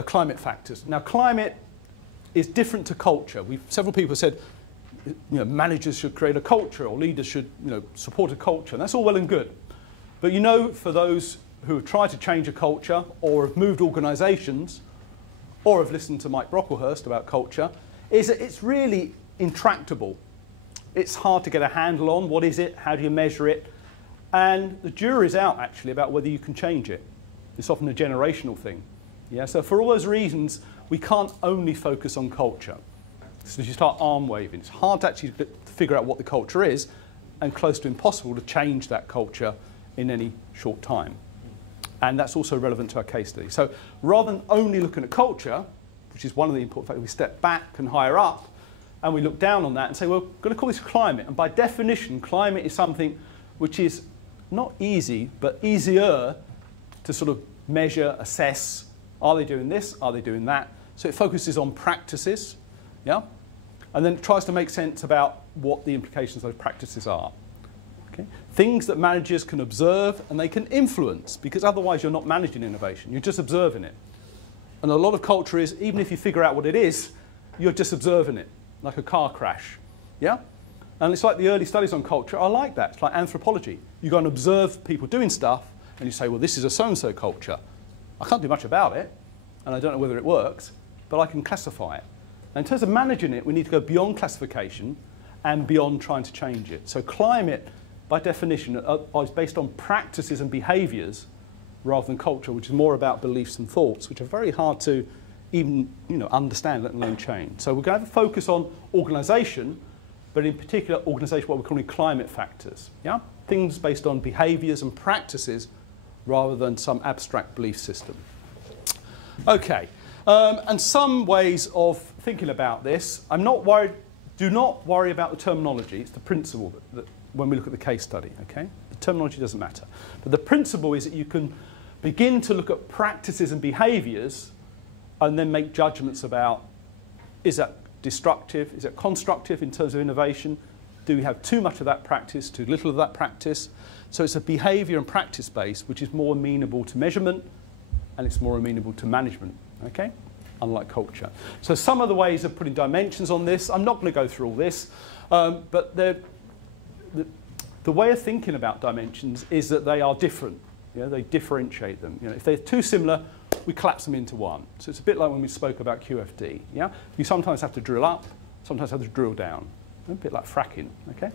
climate factors. Now, climate is different to culture. Several people said, managers should create a culture, or leaders should, support a culture. And that's all well and good. But for those who have tried to change a culture, or have moved organisations, or have listened to Mike Brocklehurst about culture, is that it's really intractable. It's hard to get a handle on. What is it? How do you measure it? And the jury's out, actually, about whether you can change it. It's often a generational thing. Yeah? So for all those reasons, we can't only focus on culture. So you start arm waving. It's hard to actually figure out what the culture is, and close to impossible to change that culture in any short time. And that's also relevant to our case study. So rather than only looking at culture, which is one of the important factors, we step back and higher up, and we look down on that and say, well, we're going to call this climate. And by definition, climate is something which is not easy, but easier to sort of measure, assess. Are they doing this? Are they doing that? So it focuses on practices, yeah? And then it tries to make sense about what the implications of those practices are. Okay? Things that managers can observe and they can influence, because otherwise you're not managing innovation, you're just observing it. And a lot of culture is, even if you figure out what it is, you're just observing it, like a car crash. Yeah? And it's like the early studies on culture are like that. It's like anthropology. You go and observe people doing stuff, and you say, well, this is a so-and-so culture. I can't do much about it, and I don't know whether it works, but I can classify it. And in terms of managing it, we need to go beyond classification and beyond trying to change it. So climate, by definition, is based on practices and behaviours rather than culture, which is more about beliefs and thoughts, which are very hard to even understand, let alone change. So we're going to have a focus on organisation, but in particular organisation, what we're calling climate factors. Yeah? Things based on behaviours and practices rather than some abstract belief system. Okay, and some ways of thinking about this. I'm not worried. Do not worry about the terminology. It's the principle that when we look at the case study. Okay, the terminology doesn't matter, but the principle is that you can begin to look at practices and behaviours, and then make judgments about, is that destructive, is it constructive in terms of innovation? Do we have too much of that practice, too little of that practice? So it's a behaviour and practice base which is more amenable to measurement, and it's more amenable to management, okay? Unlike culture. So some of the ways of putting dimensions on this, I'm not going to go through all this, but the way of thinking about dimensions is that they are different. They differentiate them. If they're too similar, we collapse them into one. So it's a bit like when we spoke about QFD. Yeah? You sometimes have to drill up, sometimes have to drill down. A bit like fracking. Okay?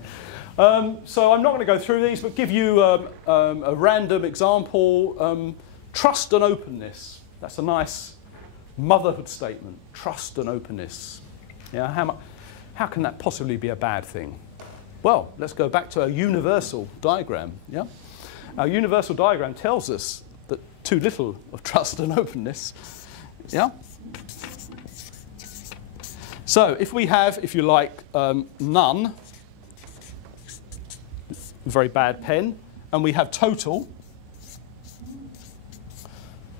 So I'm not going to go through these, but give you a random example. Trust and openness. That's a nice motherhood statement. Trust and openness. Yeah? How can that possibly be a bad thing? Well, let's go back to a universal diagram. Yeah? Our universal diagram tells us that too little of trust and openness. Yeah? So if we have, if you like, none, very bad pen, and we have total,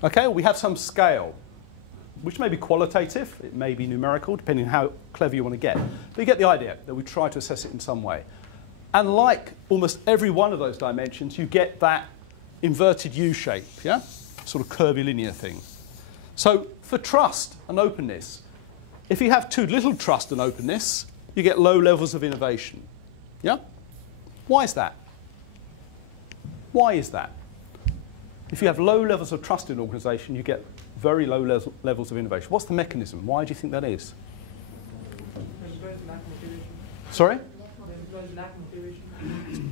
okay, we have some scale, which may be qualitative, it may be numerical, depending on how clever you want to get. But you get the idea that we try to assess it in some way. And like almost every one of those dimensions, you get that inverted U shape, yeah? Sort of curvilinear thing. So for trust and openness, if you have too little trust and openness, you get low levels of innovation. Yeah? Why is that? Why is that? If you have low levels of trust in an organisation, you get very low levels of innovation. What's the mechanism? Why do you think that is? Sorry?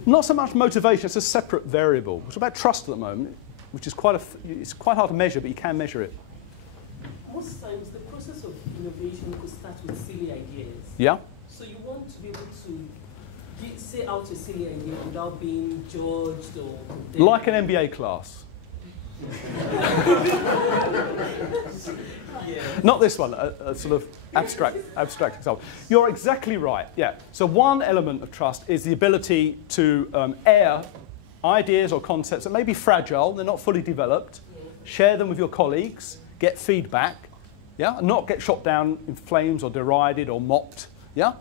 Not so much motivation, it's a separate variable. It's about trust at the moment, which is it's quite hard to measure, but you can measure it. Most times the process of innovation could start with silly ideas. Yeah. So you want to be able to say out a silly idea without being judged or condemned. Like an MBA class. Yeah. Not this one, a sort of abstract example. You're exactly right, yeah. So one element of trust is the ability to air ideas or concepts that may be fragile, they're not fully developed, share them with your colleagues, get feedback, yeah, and not get shot down in flames or derided or mocked, yeah.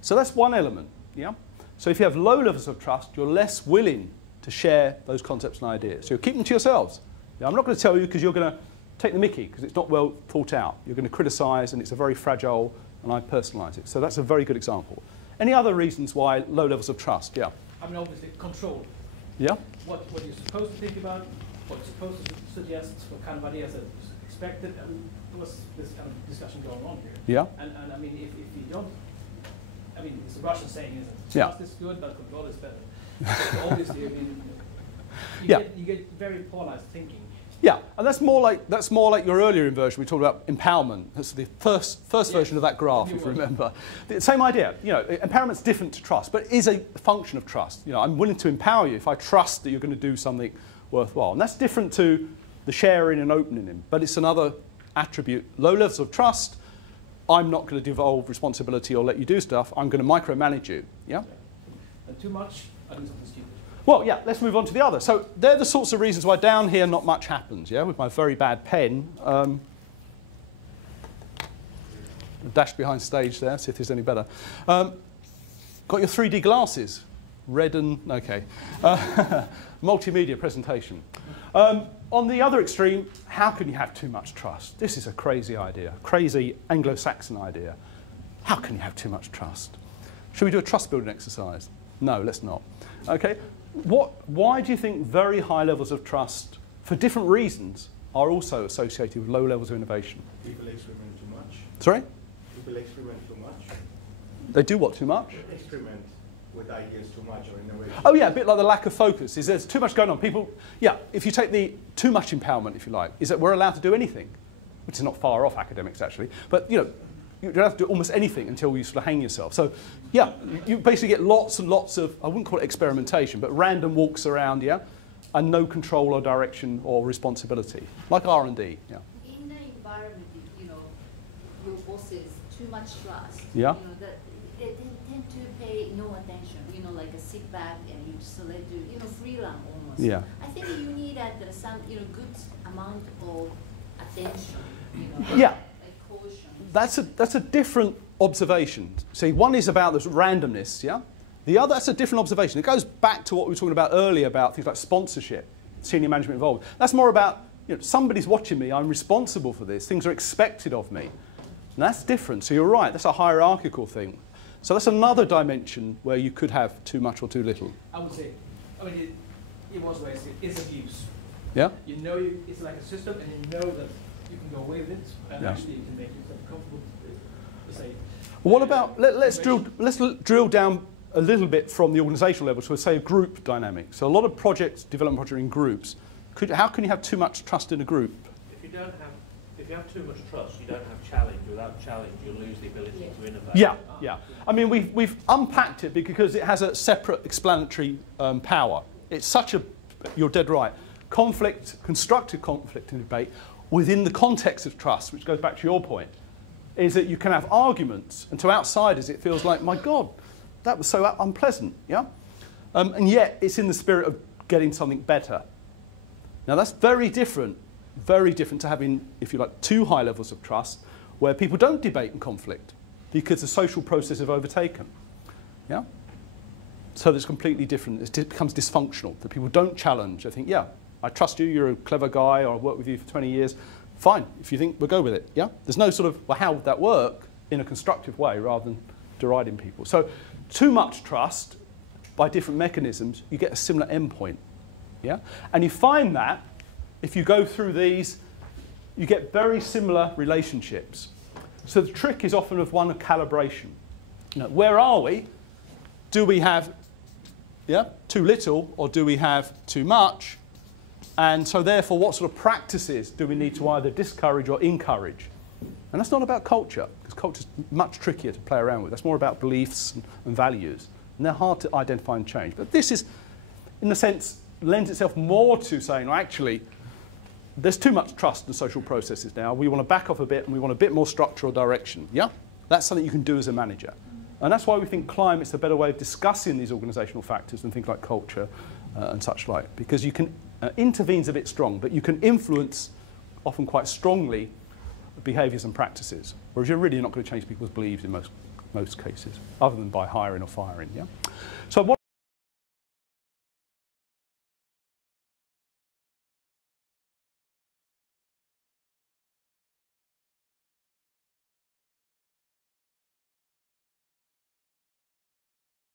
So that's one element, yeah. So if you have low levels of trust, you're less willing to share those concepts and ideas. So you're keeping them to yourselves. Yeah, I'm not going to tell you because you're going to take the mickey because it's not well thought out. You're going to criticise and it's a very fragile, and I personalise it. So that's a very good example. Any other reasons why low levels of trust? Yeah. I mean, obviously, control. Yeah. What you're supposed to think about, what you're supposed to suggest, what kind of ideas are expected, and there was this kind of discussion going on here. Yeah. And I mean, if you don't, I mean, it's a Russian saying, isn't it? Yeah. Trust is good, but control is better. So obviously, I mean, you get very polarized thinking. Yeah, and that's more like your earlier inversion. We talked about empowerment. That's the first version of that graph, if you remember. The same idea. You know, empowerment's different to trust, but it is a function of trust. You know, I'm willing to empower you if I trust that you're going to do something worthwhile, and that's different to the sharing and opening him. But it's another attribute. Low levels of trust. I'm not going to devolve responsibility or let you do stuff. I'm going to micromanage you. Yeah. And too much, I do something stupid. Well, yeah, let's move on to the other. So they're the sorts of reasons why down here not much happens, yeah, with my very bad pen. Dash behind stage there, see if there's any better. Got your 3D glasses, red and, okay. Multimedia presentation. On the other extreme, how can you have too much trust? This is a crazy idea, crazy Anglo-Saxon idea. How can you have too much trust? Should we do a trust building exercise? No, let's not. Okay. Why do you think very high levels of trust, for different reasons, are also associated with low levels of innovation? People experiment too much. Sorry? People experiment too much. They do what too much? Experiment with ideas too much or innovation. Oh yeah, a bit like the lack of focus. There's too much going on. People, yeah, if you take the too much empowerment, if you like, is that we're allowed to do anything, which is not far off academics actually, but you know, you don't have to do almost anything until you sort of hang yourself. So, yeah, you basically get lots and lots of, I wouldn't call it experimentation, but random walks around, yeah, and no control or direction or responsibility, like R&D, yeah. In the environment, you know, your bosses, too much trust, Yeah. you know, they tend to pay no attention, you know, like a sit back and you just let you, you know, freelance almost. Yeah. I think you need some, you know, good amount of attention, you know. Yeah. Caution. That's a different observation. See, one is about this randomness, yeah? The other, that's a different observation. It goes back to what we were talking about earlier about things like sponsorship, senior management involved. That's more about, you know, somebody's watching me, I'm responsible for this, things are expected of me. And that's different, so you're right, that's a hierarchical thing. So that's another dimension where you could have too much or too little. I would say, I mean, it was where it's abuse. Yeah? You know it's like a system, and you know that you can go away with it, and actually you can make yourself comfortable to say. Well, what about, let's drill down a little bit from the organisational level to, say, a group dynamic. So a lot of projects, development projects in groups. How can you have too much trust in a group? If you have too much trust, you don't have challenge. Without challenge, you'll lose the ability to innovate. Yeah, yeah. I mean, we've unpacked it because it has a separate explanatory power. It's such a, you're dead right, conflict, constructive conflict and debate within the context of trust, which goes back to your point, is that you can have arguments, and to outsiders it feels like, my God, that was so unpleasant, yeah? And yet it's in the spirit of getting something better. Now that's very different to having, if you like, too high levels of trust, where people don't debate and conflict because the social process have overtaken, yeah? So it's completely different, it becomes dysfunctional, that people don't challenge. They think, yeah, I trust you, you're a clever guy, or I've worked with you for 20 years. Fine, if you think, we'll go with it, yeah? There's no sort of, well, how would that work in a constructive way rather than deriding people. So too much trust, by different mechanisms, you get a similar endpoint, yeah? And you find that, if you go through these, you get very similar relationships. So the trick is often of one of calibration. You know, where are we? Do we have, yeah, too little, or do we have too much? And so therefore, what sort of practices do we need to either discourage or encourage? And that's not about culture, because culture's much trickier to play around with. That's more about beliefs and values. And they're hard to identify and change. But this is, in a sense, lends itself more to saying, well, actually, there's too much trust in social processes now. We want to back off a bit, and we want a bit more structural direction. Yeah? That's something you can do as a manager. And that's why we think climate's a better way of discussing these organisational factors than things like culture and such like. Because you can intervene's a bit strong, but you can influence, often quite strongly, behaviours and practices. Whereas you're really not going to change people's beliefs in most cases, other than by hiring or firing. Yeah? So what